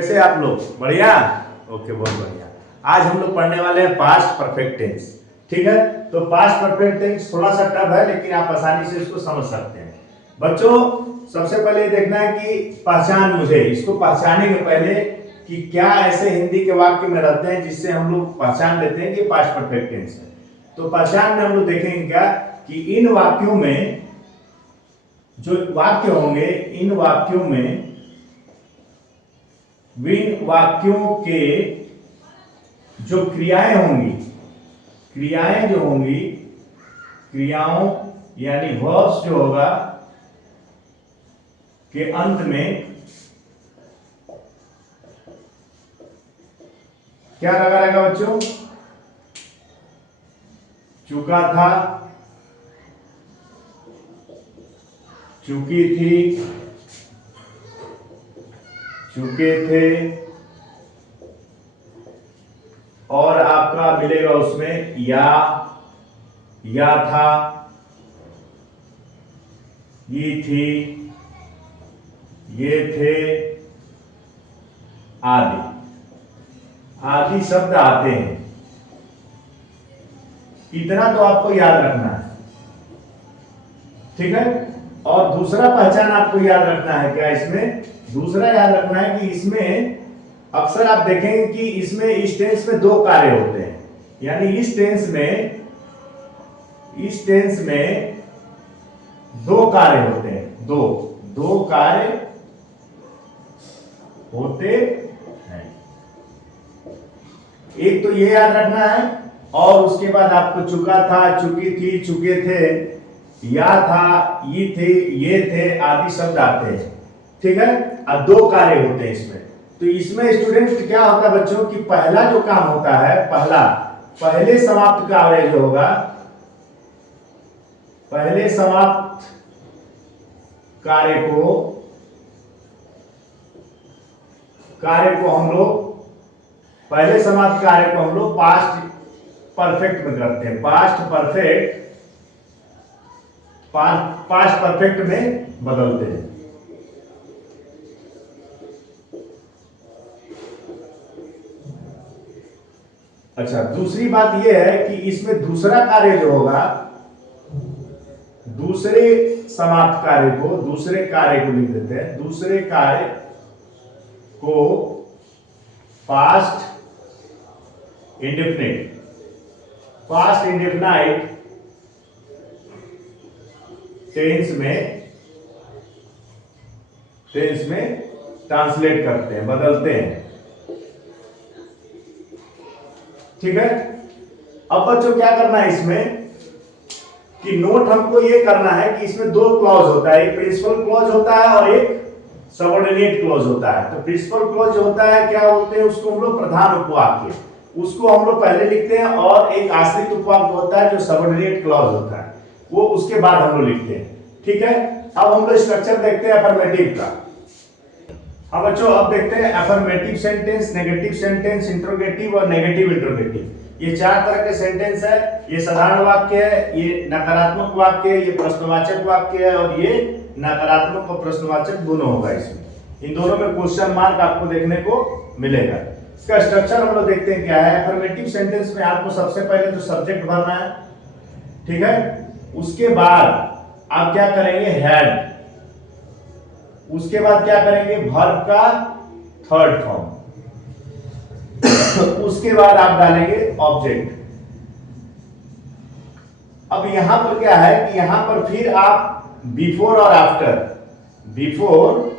कैसे आप लोग? बढ़िया। ओके, बहुत बढ़िया। आज हम लोग पढ़ने वाले हैं पास्ट परफेक्ट टेंस। ठीक है, तो पास्ट परफेक्ट टेंस थोड़ा सा टफ है, लेकिन आप आसानी से इसको समझ सकते हैं। बच्चों, सबसे पहले देखना है कि पहचान, मुझे इसको पहचानेंगे पहले कि क्या ऐसे हिंदी के वाक्य में रहते हैं जिससे हम लोग पहचान लेते हैं कि पास्ट परफेक्ट टेंस है। तो पहचान में हम लोग देखेंगे क्या कि इन वाक्यों में जो वाक्य होंगे, इन वाक्यों में विन वाक्यों के जो क्रियाएं होंगी, क्रियाएं जो होंगी, क्रियाओं यानी वर्ब्स जो होगा के अंत में क्या लगा रहेगा बच्चों? चुका था, चुकी थी, चुके थे, और आपका मिलेगा उसमें या था, ये थी, ये थे, आदि आदि शब्द आते हैं। इतना तो आपको याद रखना है, ठीक है। और दूसरा पहचान आपको याद रखना है क्या? इसमें दूसरा याद रखना है कि इसमें अक्सर आप देखेंगे कि इसमें इस टेंस में दो कार्य होते हैं, यानी इस टेंस में दो कार्य होते हैं, दो कार्य होते हैं। एक तो ये याद रखना है, और उसके बाद आपको चुका था, चुकी थी, चुके थे, या था, ये थे, ये थे, आदि शब्द आते हैं, ठीक है। अब दो कार्य होते हैं इसमें। तो इसमें स्टूडेंट क्या होता है बच्चों कि पहला जो काम होता है, पहले समाप्त कार्य जो होगा, पहले समाप्त कार्य को हम लोग पास्ट परफेक्ट में करते हैं। पास्ट परफेक्ट में बदलते हैं। अच्छा, दूसरी बात यह है कि इसमें दूसरा कार्य जो होगा, दूसरे समाप्त कार्य को, दूसरे कार्य को लिख देते हैं। दूसरे कार्य को पास्ट इंडेफिनिट टेंस में ट्रांसलेट करते हैं, बदलते हैं, ठीक है। अब बच्चों क्या करना है इसमें कि नोट हमको ये करना है कि इसमें दो क्लॉज होता है, एक प्रिंसिपल क्लॉज होता है और एक सबऑर्डिनेट क्लॉज होता है। तो प्रिंसिपल क्लॉज होता है, क्या बोलते हैं उसको हम लोग? प्रधान उपवाक्य, उसको हम लोग पहले लिखते हैं, और एक आश्रित उपवाक्य होता है जो सबऑर्डिनेट क्लॉज होता है, वो उसके बाद हम लोग लिखते हैं, ठीक है। अब हम लोग स्ट्रक्चर देखते हैं अफर्मेटिव का। अब बच्चों अब देखते हैं affirmative sentence, negative sentence, interrogative और नेगेटिव इंट्रोगेटिव। ये चार तरह के सेंटेंस है। ये साधारण वाक्य है, ये नकारात्मक वाक्य है, ये प्रश्नवाचक वाक्य है, और ये नकारात्मक और प्रश्नवाचक दोनों होगा इसमें। इन दोनों में क्वेश्चन मार्क आपको देखने को मिलेगा। इसका स्ट्रक्चर हम लोग देखते हैं क्या है। अफर्मेटिव सेंटेंस में आपको सबसे पहले तो सब्जेक्ट भरना है, ठीक है। उसके बाद आप क्या करेंगे? हैड। उसके बाद क्या करेंगे? वर्ब का थर्ड फॉर्म। उसके बाद आप डालेंगे ऑब्जेक्ट। अब यहां पर क्या है कि यहां पर फिर आप बिफोर और आफ्टर, बिफोर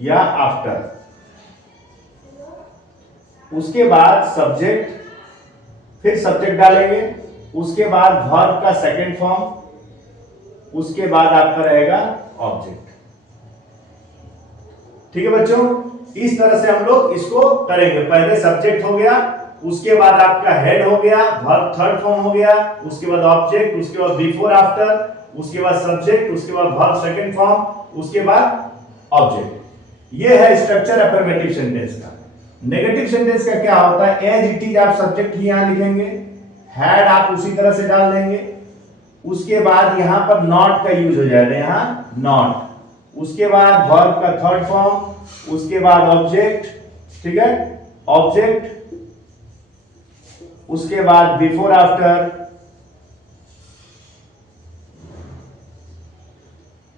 या आफ्टर, उसके बाद सब्जेक्ट, फिर सब्जेक्ट डालेंगे, उसके बाद वर्ब का सेकंड फॉर्म, उसके बाद आपका रहेगा ऑब्जेक्ट, ठीक है बच्चों। इस तरह से हम लोग इसको करेंगे। पहले सब्जेक्ट हो गया, उसके बाद आपका हेड हो गया, वर्ब थर्ड फॉर्म हो गया, उसके बाद ऑब्जेक्ट, उसके बाद बिफोर आफ्टर, उसके बाद सब्जेक्ट, उसके बाद वर्ब सेकंड फॉर्म, उसके बाद ऑब्जेक्ट। ये है स्ट्रक्चर अफर्मेटिव सेंटेंस का। नेगेटिव सेंटेंस का क्या होता है? एज इट इज आप सब्जेक्ट ही यहां लिखेंगे, हैड आप उसी तरह से डाल देंगे, उसके बाद यहां पर नॉट का यूज हो जाएगा, यहां नॉट, उसके बाद वर्ब का थर्ड फॉर्म, उसके बाद ऑब्जेक्ट, ठीक है, ऑब्जेक्ट, उसके बाद बिफोर आफ्टर,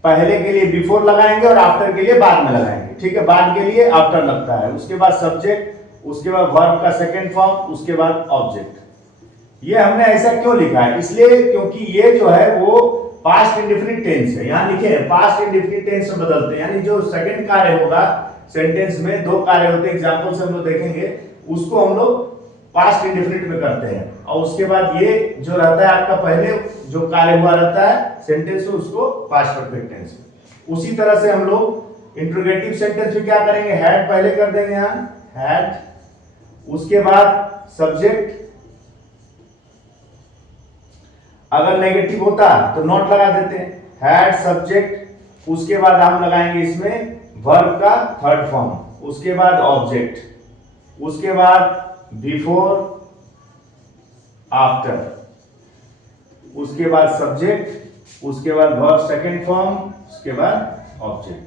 पहले के लिए बिफोर लगाएंगे और आफ्टर के लिए बाद में लगाएंगे, ठीक है, बाद के लिए आफ्टर लगता है, उसके बाद सब्जेक्ट, उसके बाद वर्ब का सेकंड फॉर्म, उसके बाद ऑब्जेक्ट। ये हमने ऐसा क्यों लिखा है? इसलिए क्योंकि ये जो है वो पास्ट इंडेफिनिट टेंस है, यहां लिखे हैं पास्ट इंडेफिनिट टेंस में बदलते हैं, यानी जो सेकंड कार्य होगा सेंटेंस में, दो कार्य होते हैं, एग्जांपल से हम लोग देखेंगे, उसको हम लोग पास्ट इंडेफिनिट में करते हैं, और उसके बाद ये जो रहता है आपका पहले जो कार्य हुआ रहता है सेंटेंस में, उसको पास्ट परफेक्ट टेंस में। उसी तरह से हम लोग इंट्रोगेटिव सेंटेंस में क्या करेंगे, हैड पहले कर देंगे, यहां हैड, उसके बाद सब्जेक्ट, अगर नेगेटिव होता तो नॉट लगा देते हैं, हैड सब्जेक्ट, उसके बाद हम लगाएंगे इसमें वर्ब का थर्ड फॉर्म, उसके बाद ऑब्जेक्ट, उसके बाद बिफोर आफ्टर, उसके बाद सब्जेक्ट, उसके बाद वर्ब सेकंड फॉर्म, उसके बाद ऑब्जेक्ट।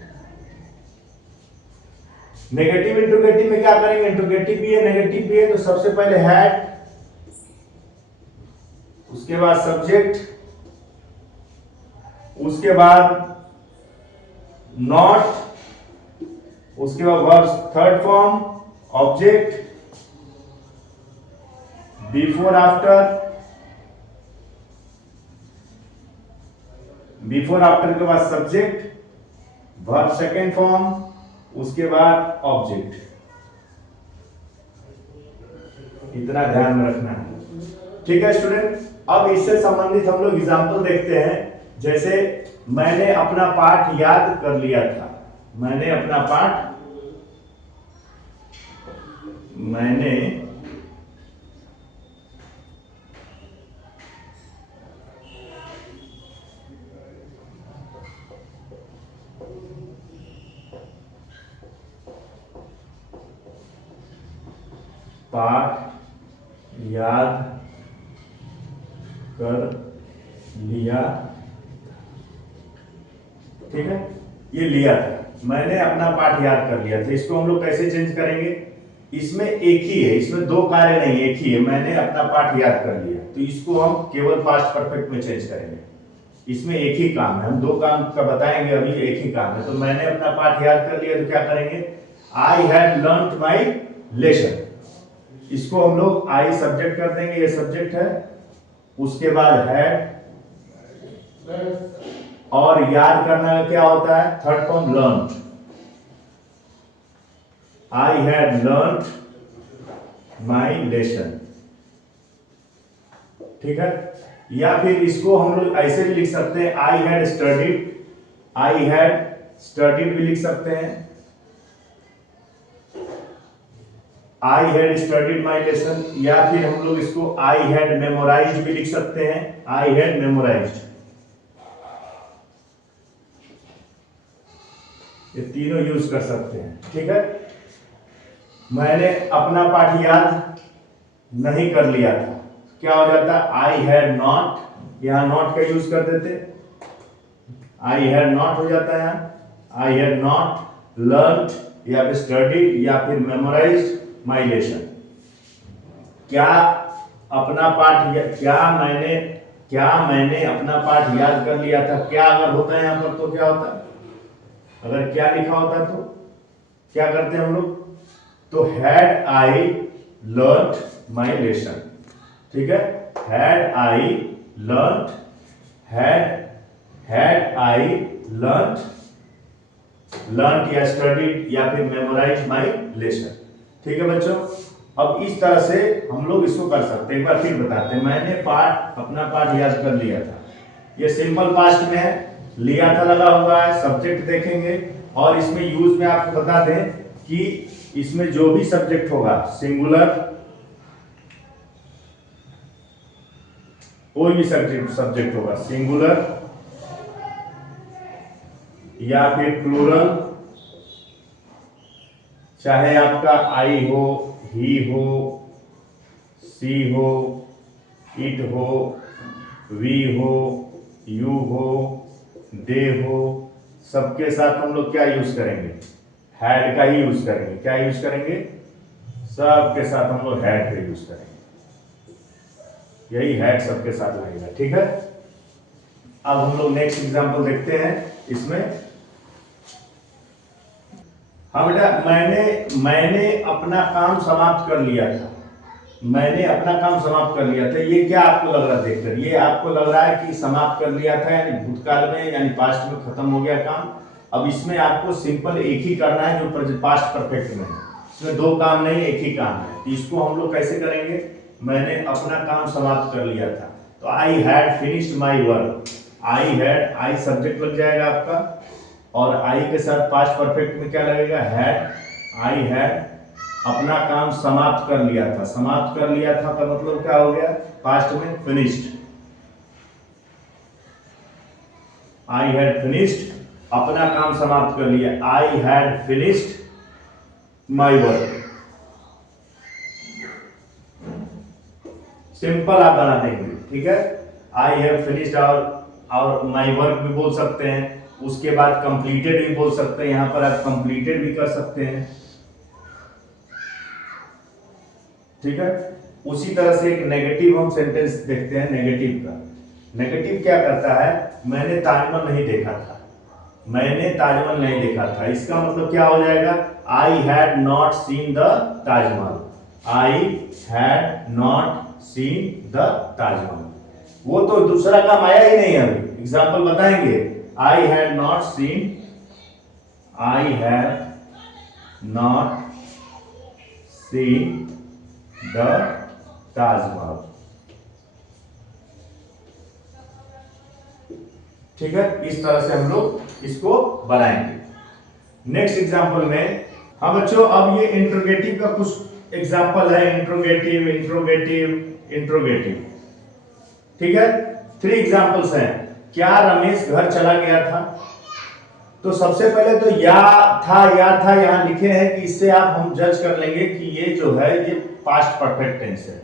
नेगेटिव इंट्रोगेटिव में क्या करेंगे, इंट्रोगेटिव भी है नेगेटिव भी है, तो सबसे पहले हैड, उसके बाद सब्जेक्ट, उसके बाद नॉट, उसके बाद verb third form, object, before after, before after के बाद सब्जेक्ट, वर्ब सेकेंड फॉर्म, उसके बाद ऑब्जेक्ट। इतना ध्यान में रखना है, ठीक है स्टूडेंट। अब इससे संबंधित हम लोग एग्जाम्पल देखते हैं, जैसे मैंने अपना पाठ याद कर लिया था, मैंने अपना पाठ, मैंने पाठ याद कर लिया, ठीक है, ये लिया था, मैंने अपना पाठ याद कर लिया था। इसको हम लोग कैसे चेंज करेंगे, इसमें एक ही है, इसमें दो कार्य नहीं, एक ही है, मैंने अपना पाठ याद कर लिया, तो इसको हम केवल पास्ट परफेक्ट में चेंज करेंगे। इसमें एक ही काम है, हम दो काम का बताएंगे अभी, एक ही काम है। तो मैंने अपना पाठ याद कर लिया, तो क्या करेंगे, I had learned my lesson, इसको हम लोग आई सब्जेक्ट कर देंगे, ये सब्जेक्ट है, उसके बाद हैड, और याद करना क्या होता है, third form learned, I had learned my lesson, ठीक है। या फिर इसको हम लोग ऐसे भी लिख सकते हैं, I had studied, I had studied भी लिख सकते हैं, I had studied my lesson, या फिर हम लोग इसको आई हैड मेमोराइज्ड भी लिख सकते हैं, आई हैड मेमोराइज्ड, ये तीनों यूज कर सकते हैं, ठीक है। मैंने अपना पाठ याद नहीं कर लिया था, क्या हो जाता, आई हैड नॉट, यहां नॉट का यूज कर देते, आई हैड नॉट हो जाता है यहां, आई हैड नॉट लर्न्ड या फिर स्टडीड या फिर मेमोराइज्ड माई लेसन। क्या अपना पाठ, क्या मैंने अपना पाठ याद कर लिया था, क्या अगर होता है यहां पर तो क्या होता है, अगर क्या लिखा होता तो क्या करते हैं हम लोग, तो had I learned my lesson, ठीक है, had I learned, had I learned या स्टडीड या फिर मेमोराइज माई लेसन, ठीक है बच्चों। अब इस तरह से हम लोग इसको कर सकते हैं, एक बार फिर बताते हैं, मैंने अपना पाठ याद कर लिया था, ये सिंपल पास्ट में है, लिया था लगा हुआ है, सब्जेक्ट देखेंगे, और इसमें यूज में आपको बता दें कि इसमें जो भी सब्जेक्ट होगा, सिंगुलर, कोई भी सब्जेक्ट होगा, सिंगुलर या फिर प्लूरल, चाहे आपका आई हो, ही हो, सी हो, इट हो, वी हो, यू हो, दे हो, सबके साथ हम लोग क्या यूज करेंगे, हैड का ही यूज करेंगे। क्या यूज करेंगे? सबके साथ हम लोग हैड का यूज करेंगे, यही हैड सबके साथ लगेगा। ठीक है, अब हम लोग नेक्स्ट एग्जांपल देखते हैं इसमें। हाँ बेटा, मैंने अपना काम समाप्त कर लिया था। मैंने अपना काम समाप्त कर लिया था, ये क्या आपको लग रहा है देखकर? ये आपको लग रहा है कि समाप्त कर लिया था यानी भूतकाल में, यानी पास्ट में खत्म हो गया काम। अब इसमें आपको सिंपल एक ही करना है जो पास्ट परफेक्ट में है। इसमें दो काम नहीं, एक ही काम है। तो इसको हम लोग कैसे करेंगे? मैंने अपना काम समाप्त कर लिया था, तो I had finished my work. I had, I subject लग जाएगा आपका, और आई के साथ पास्ट परफेक्ट में क्या लगेगा? हैड। आई हैड अपना काम समाप्त कर लिया था। समाप्त कर लिया था का मतलब क्या हो गया? पास्ट में फिनिश्ड। आई हैड फिनिश्ड, अपना काम समाप्त कर लिया। I had finished my work. Simple आप बना देंगे। ठीक है, आई हैव फिनिश्ड और माई वर्क भी बोल सकते हैं। उसके बाद कंप्लीटेड भी बोल सकते हैं, यहां पर आप कंप्लीटेड भी कर सकते हैं। ठीक है, उसी तरह से एक नेगेटिव हम सेंटेंस देखते हैं। नेगेटिव का, नेगेटिव क्या करता है? मैंने ताजमहल नहीं देखा था। मैंने ताजमहल नहीं देखा था, इसका मतलब क्या हो जाएगा? I had not seen the Taj Mahal. I had not seen the Taj Mahal. वो तो दूसरा काम आया ही नहीं। अभी एग्जाम्पल बताएंगे। I had not seen, I had not seen the Taj Mahal. ठीक है, इस तरह से हम लोग इसको बनाएंगे। नेक्स्ट एग्जांपल में, हाँ बच्चों, अब ये इंट्रोगेटिव का कुछ एग्जांपल है। Interrogative, interrogative, interrogative. ठीक है, 3 एग्जांपल्स हैं। क्या रमेश घर चला गया था? तो सबसे पहले तो या था यहां लिखे हैं कि इससे आप हम जज कर लेंगे कि ये जो है ये पास्ट परफेक्ट टेंस है।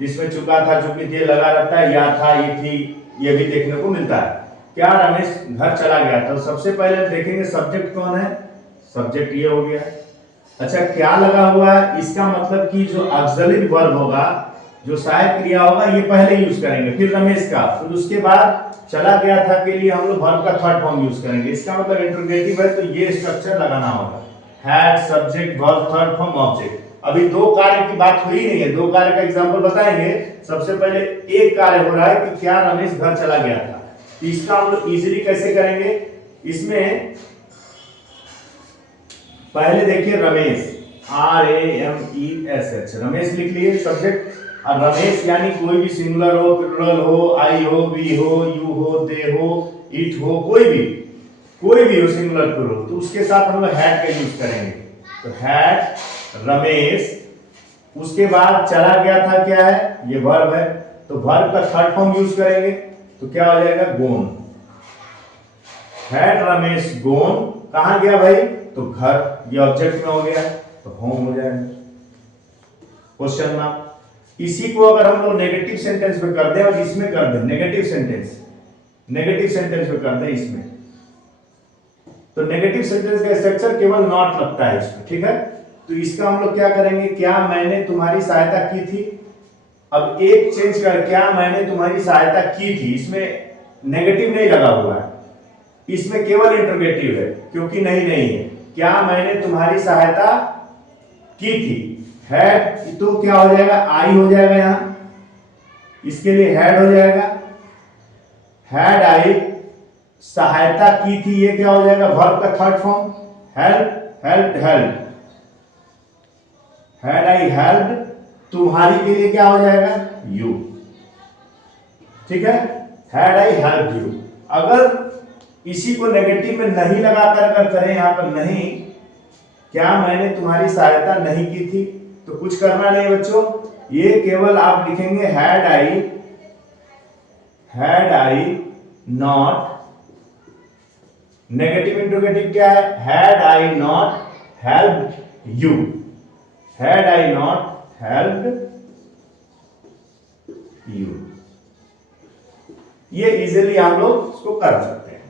जिसमें चुका था, चूंकि ये लगा रहता है, या था, ये थी, ये भी देखने को मिलता है। क्या रमेश घर चला गया था? तो सबसे पहले देखेंगे सब्जेक्ट कौन है। सब्जेक्ट ये हो गया। अच्छा, क्या लगा हुआ है? इसका मतलब कि जो ऑक्सिलरी वर्ब होगा, जो सहायक क्रिया होगा, ये पहले यूज करेंगे, फिर रमेश का, फिर उसके बाद चला गया था के लिए हम लोग वर्ब का थर्ड फॉर्म यूज करेंगे। इसका मतलब इंट्रोगेटिव है तो ये स्ट्रक्चर लगाना होगा। Had, subject, verb, third form, object. अभी 2 कार्य की बात हुई नहीं है, 2 कार्य का एग्जांपल बताएंगे। सबसे पहले एक कार्य हो रहा है कि क्या रमेश घर चला गया था। इसका हम लोग इजीली कैसे करेंगे? इसमें पहले देखिए रमेश, RAMESH, रमेश लिख लिए सब्जेक्ट। और रमेश यानी कोई भी सिंगुलर हो, प्लुरल हो, आई हो, वी हो, यू हो, दे हो, इट हो, कोई भी हो सिंगुलर प्लुरल, तो उसके साथ हम लोग हैड का यूज करेंगे। तो हैड रमेश, उसके बाद चला गया था, क्या है? ये वर्ब है, तो वर्ब का थर्ड फॉर्म यूज करेंगे। तो क्या हो जाएगा? गोन। हैड रमेश गोन, कहां गया भाई? तो घर, ये ऑब्जेक्ट में हो गया, तो होम हो जाएगा। Question mark. इसी को अगर हम लोग नेगेटिव सेंटेंस में कर दें और इसमें कर दें, नेगेटिव सेंटेंस में कर दें इसमें, तो नेगेटिव सेंटेंस का स्ट्रक्चर केवल नॉट लगता है इसमें। ठीक है, तो इसका हम लोग क्या करेंगे? क्या मैंने तुम्हारी सहायता की थी। अब एक चेंज कर, क्या मैंने तुम्हारी सहायता की थी, इसमें नेगेटिव नहीं लगा हुआ है, इसमें केवल इंट्रोगेटिव है, क्योंकि नहीं है। क्या मैंने तुम्हारी सहायता की थी। हैड, तो क्या हो जाएगा? आई हो जाएगा यहां, इसके लिए हैड हो जाएगा। हैड आई सहायता की थी, ये क्या हो जाएगा? वर्ब का third form. Help, helped, help. Had I helped, तुम्हारी के लिए क्या हो जाएगा? यू। ठीक है, हैड आई हेल्प्ड यू। अगर इसी को नेगेटिव में नहीं लगाकर अगर करें, यहां पर नहीं, क्या मैंने तुम्हारी सहायता नहीं की थी, तो कुछ करना नहीं बच्चों, ये केवल आप लिखेंगे had I not. Negative interrogative क्या है? Had I not helped you, had I not helped you. ये इजीली हम लोग इसको कर सकते हैं।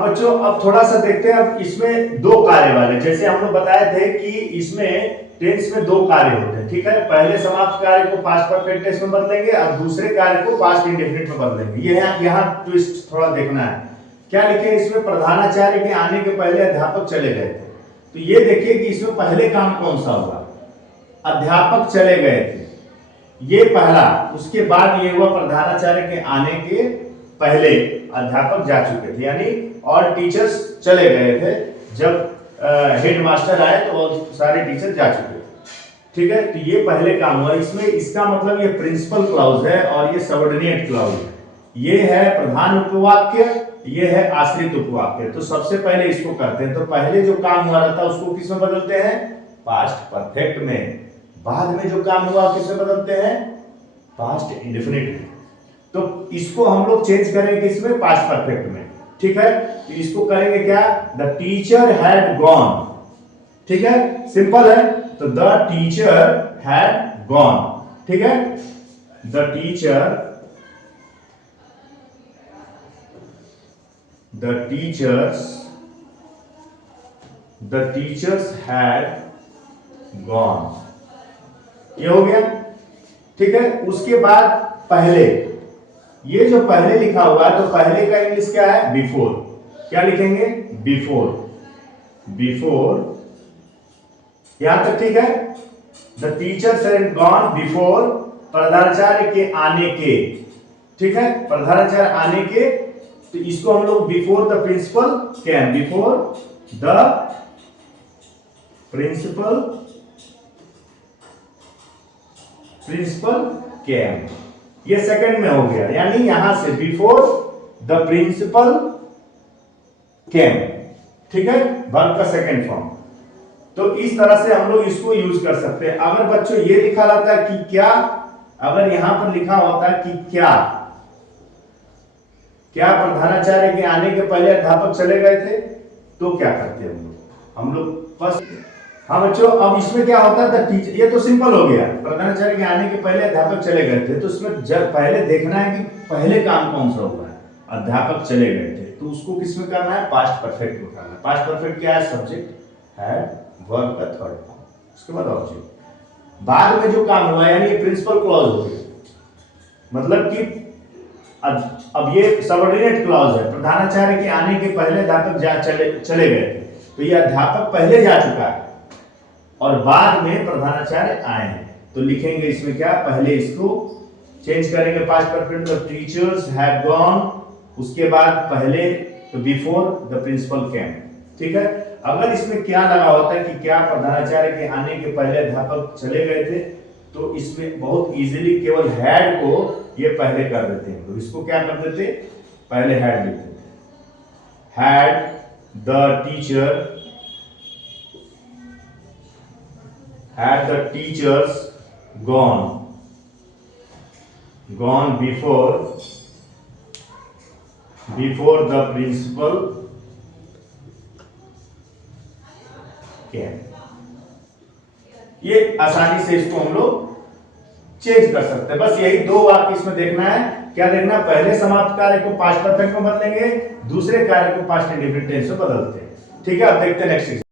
बच्चों अब थोड़ा सा देखते हैं, अब इसमें दो कार्य वाले, जैसे हम लोग बताए थे कि इसमें टेंस में दो कार्य होते हैं, ठीक है। पहले समाप्त कार्य को पास्ट परफेक्ट टेंस में बदलेंगे और दूसरे कार्य को पास्ट इंडेफिनिट में बदलेंगे। ये यहाँ ट्विस्ट थोड़ा देखना है। क्या लिखे इसमें, प्रधानाचार्य के आने के पहले अध्यापक चले गए थे। तो ये देखिए कि इसमें पहले काम कौन सा हुआ, अध्यापक चले गए थे, ये पहला। उसके बाद ये हुआ प्रधानाचार्य के आने के पहले अध्यापक जा चुके थे, यानी और टीचर्स चले गए थे। जब हेड मास्टर आए तो सारे टीचर जा चुके थे, ठीक है। तो ये पहले काम हुआ इसमें। इसका मतलब ये प्रिंसिपल क्लॉज है और ये सबऑर्डिनेट क्लॉज है। ये है प्रधान उपवाक्य, ये है आश्रित उपवाक्य। तो सबसे पहले इसको करते हैं। तो पहले जो काम हुआ रहता है उसको किस में बदलते हैं, पास्ट परफेक्ट में। बाद में जो काम हुआ किस में बदलते हैं, पास्ट इंडेफिनिट में। तो इसको हम लोग चेंज करेंगे किसमें, पास्ट परफेक्ट में, ठीक है। तो इसको करेंगे क्या, द टीचर हैड गॉन, ठीक है, सिंपल है। तो द टीचर हैड गॉन, ठीक है। द टीचर्स हैड गॉन, ये हो गया, ठीक है। उसके बाद पहले, ये जो पहले लिखा हुआ है तो पहले का इंग्लिश क्या है, बिफोर। क्या लिखेंगे, बिफोर, यहां तक ठीक है। The teachers had gone before, प्रधानाचार्य के आने के, ठीक है, प्रधानाचार्य आने के। तो इसको हम लोग before the principal came, before the principal came, ये सेकंड में हो गया। यानी यहां से बिफोर द प्रिंसिपल कैम, ठीक है, वर्ब का सेकंड फॉर्म। तो इस तरह से हम लोग इसको यूज कर सकते हैं। अगर बच्चों ये लिखा रहता है कि क्या, अगर यहां पर लिखा होता है कि क्या प्रधानाचार्य के आने के पहले अध्यापक चले गए थे, तो क्या करते हैं हम लोग बस। हाँ बच्चों, अब इसमें क्या होता है, टीचर, ये तो सिंपल हो गया, प्रधानाचार्य के आने के पहले अध्यापक चले गए थे। तो इसमें जब पहले देखना है कि पहले काम कौन सा हुआ है, अध्यापक चले गए थे, तो उसको किसमें करना है, पास्ट परफेक्ट में करना है। पास्ट परफेक्ट क्या है, सब्जेक्ट हैड, वर्ब का थर्ड फॉर्म, उसके बाद ऑब्जेक्ट। बाद में जो काम हुआ यानी प्रिंसिपल क्लॉज हो गया, मतलब कि अब ये सबऑर्डिनेट क्लॉज है। प्रधानाचार्य के आने के पहले अध्यापक चले गए थे, तो ये अध्यापक पहले जा चुका है और बाद में प्रधानाचार्य आए हैं। तो लिखेंगे इसमें क्या, पहले इसको चेंज करेंगे past perfect, the teachers have gone, उसके बाद पहले तो बिफोर द प्रिंसिपल कैम, ठीक है। अगर इसमें क्या लगा होता है कि क्या प्रधानाचार्य के आने के पहले अध्यापक चले गए थे, तो इसमें बहुत इजीली केवल हैड को ये पहले कर देते हैं। तो इसको क्या कर देते, पहले हैड लिख देते, had the teachers gone before the principal came। ये आसानी से इसको हम लोग चेंज कर सकते हैं। बस यही दो वाक्य इसमें देखना है। क्या देखना, पहले समाप्त कार्य को पास्ट परफेक्ट में बदलेंगे, दूसरे कार्य को पास्ट इंडेफिनिट टेंस में बदलते हैं, ठीक है। अब देखते हैं नेक्स्ट।